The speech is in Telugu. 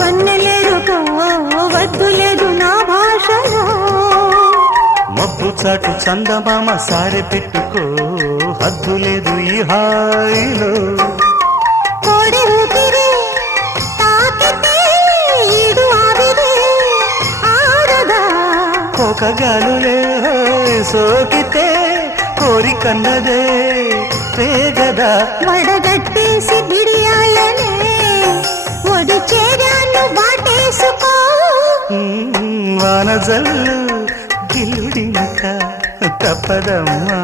వన్నెలేరుకో వద్దు లేదు నా భాషలో. మబ్బు చాటు చందమామ సారె పెట్టుకో హద్దు లేదు ఈ హాయిలో. కోడి ఊపిరి తాకితే ఈడు ఆవిరి ఆరదా. కోకగాలులే సోకితే కోరికన్నదే పేగదా. వడగట్టేసి బిడియాలనే ఒడి చేరాను వాటేసుకో. వానజల్లు గిల్లుడింక తప్పదమ్మా.